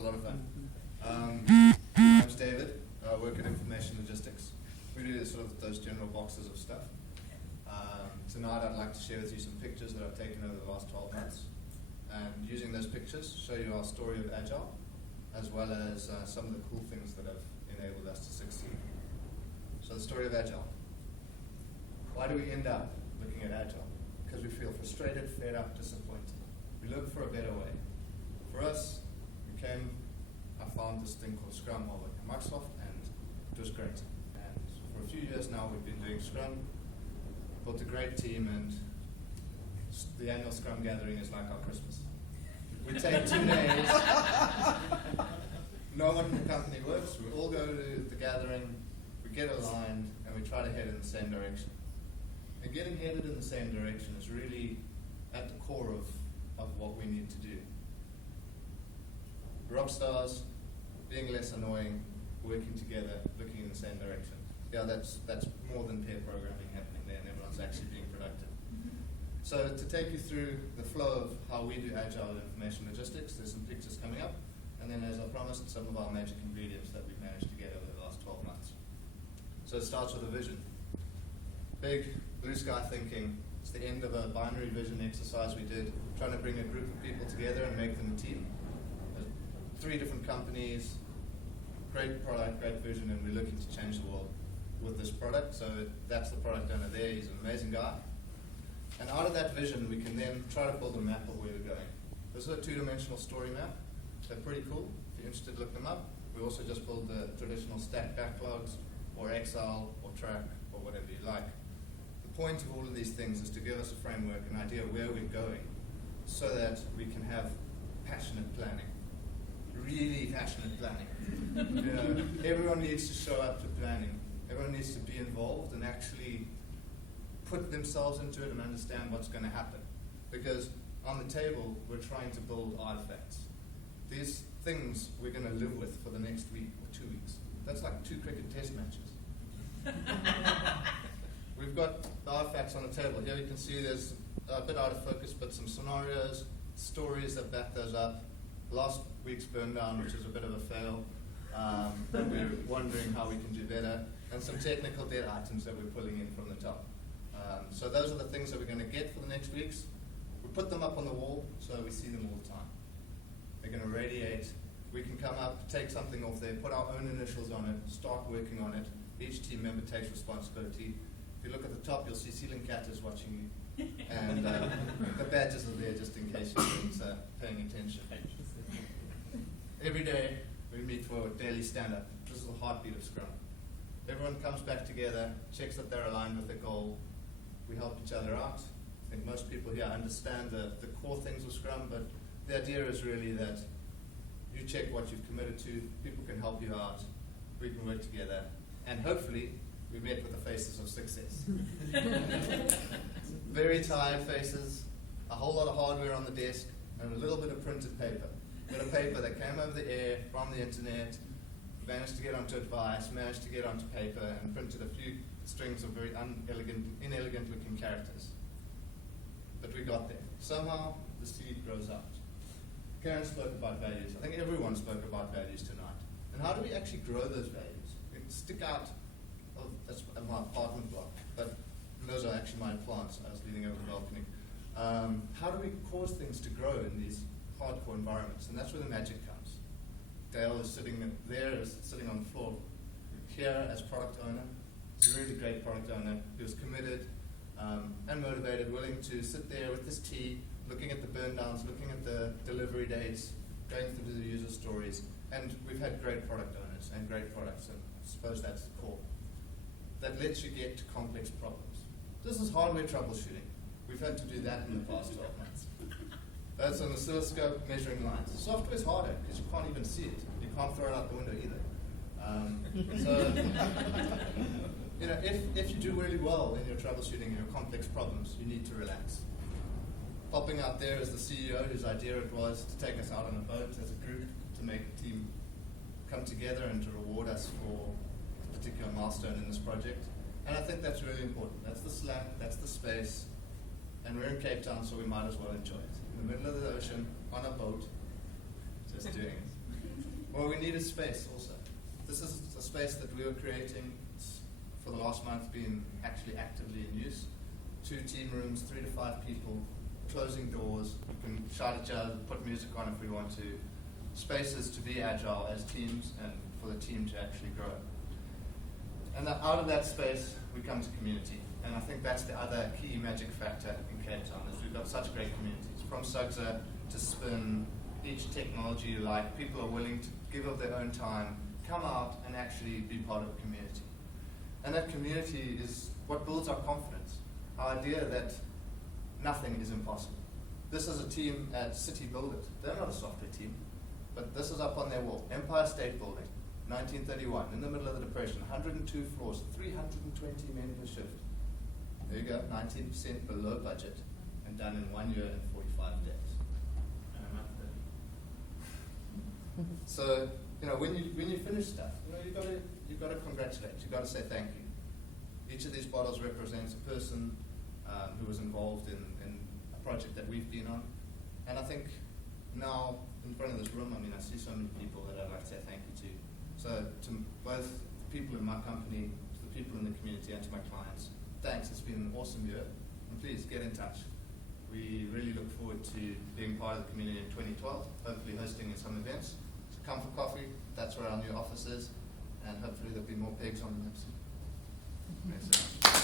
a lot of fun. My name's David. I work in information logistics. We do sort of those general boxes of stuff. Tonight I'd like to share with you some pictures that I've taken over the last 12 months. And using those pictures, show you our story of Agile, as well as some of the cool things that have enabled us to succeed. So the story of Agile. Why do we end up looking at Agile? Because we feel frustrated, fed up, disappointed. We look for a better way. For us, I found this thing called Scrum while working at Microsoft, and it was great. And for a few years now, we've been doing Scrum, built a great team, and the annual Scrum gathering is like our Christmas. We take 2 days, no one in the company works, we all go to the gathering, we get aligned, and we try to head in the same direction. And getting headed in the same direction is really at the core of what we need to do. Rock stars, being less annoying, working together, looking in the same direction. Yeah, that's more than pair programming happening there, and everyone's actually being productive. So to take you through the flow of how we do Agile information logistics, there's some pictures coming up, and then as I promised, some of our magic ingredients that we've managed to get over the last 12 months. So it starts with a vision. Big blue sky thinking. It's the end of a binary vision exercise we did, trying to bring a group of people together and make them a team. 3 different companies, great product, great vision, and we're looking to change the world with this product. So that's the product owner there. He's an amazing guy. And out of that vision, we can then try to build a map of where we're going. This is a 2-dimensional story map. They're pretty cool. If you're interested, look them up. We also just build the traditional stack backlogs, or Excel, or track, or whatever you like. The point of all of these things is to give us a framework, an idea of where we're going, so that we can have passionate planning. Really passionate planning. Everyone needs to show up to planning. Everyone needs to be involved and actually put themselves into it and understand what's going to happen. Because on the table, we're trying to build artifacts. These things we're going to live with for the next week or 2 weeks. That's like 2 cricket test matches. We've got the artifacts on the table. Here you can see there's a bit out of focus, but some scenarios, stories that back those up. Last week's burn down, which is a bit of a fail. We're wondering how we can do better. And some technical debt items that we're pulling in from the top. So those are the things that we're going to get for the next weeks. We put them up on the wall so we see them all the time. They're going to radiate. We can come up, take something off there, put our own initials on it, start working on it. Each team member takes responsibility. If you look at the top, you'll see ceiling cat is watching you. And the badges are there just in case you weren't paying attention. Every day we meet for a daily stand-up. This is the heartbeat of Scrum. Everyone comes back together, checks that they're aligned with their goal. We help each other out. I think most people here understand the core things of Scrum, but the idea is really that you check what you've committed to, people can help you out, we can work together, and hopefully we met with the faces of success. Very tired faces, a whole lot of hardware on the desk, and a little bit of printed paper. A bit of paper that came over the air from the internet, managed to get onto a device, managed to get onto paper, and printed a few strings of very inelegant looking characters. But we got there. Somehow the seed grows out. Karen spoke about values. I think everyone spoke about values tonight. And how do we actually grow those values? We stick out of that's my apartment block, but those are actually my plants. I was leaning over the balcony. How do we cause things to grow in these hardcore environments? And that's where the magic comes. Dale is sitting on the floor here as product owner. He's a really great product owner. He was committed and motivated, willing to sit there with his tea, looking at the burn downs, looking at the delivery dates, going through the user stories. And we've had great product owners and great products, and I suppose that's the core. That lets you get to complex problems. This is hardware troubleshooting. We've had to do that in the past 12 months. That's an oscilloscope measuring lines. The software is harder because you can't even see it. You can't throw it out the window either. If you do really well in your troubleshooting your complex problems, you need to relax. Popping out there is the CEO whose idea it was to take us out on a boat as a group to make the team come together and to reward us for a particular milestone in this project. And I think that's really important. That's the slack, that's the space, and we're in Cape Town, so we might as well enjoy it. In the middle of the ocean, on a boat, just doing it. Well, we needed space also. This is a space that we were creating for the last month, being actually actively in use. 2 team rooms, 3 to 5 people, closing doors. We can shout at each other, put music on if we want to. Spaces to be agile as teams and for the team to actually grow. And then out of that space, we come to community. And I think that's the other key magic factor in Cape Town, is we've got such great communities. From SUGSA to Spin, each technology you like, people are willing to give of their own time, come out and actually be part of a community. And that community is what builds our confidence, our idea that nothing is impossible. This is a team at City Build It. They're not a software team, but this is up on their wall. Empire State Building, 1931, in the middle of the Depression, 102 floors, 320 men per shift. There you go, 19% below budget, and done in 1 year and 45 days. And a month early. So, when you finish stuff, you've got to congratulate. You've got to say thank you. Each of these bottles represents a person who was involved in a project that we've been on. And I think now, in front of this room, I see so many people that I'd like to say thank you to. So to both the people in my company, to the people in the community, and to my clients, thanks. It's been an awesome year. And please get in touch. We really look forward to being part of the community in 2012, hopefully hosting some events. So come for coffee. That's where our new office is. And hopefully there'll be more pigs on the lips. Thanks so much.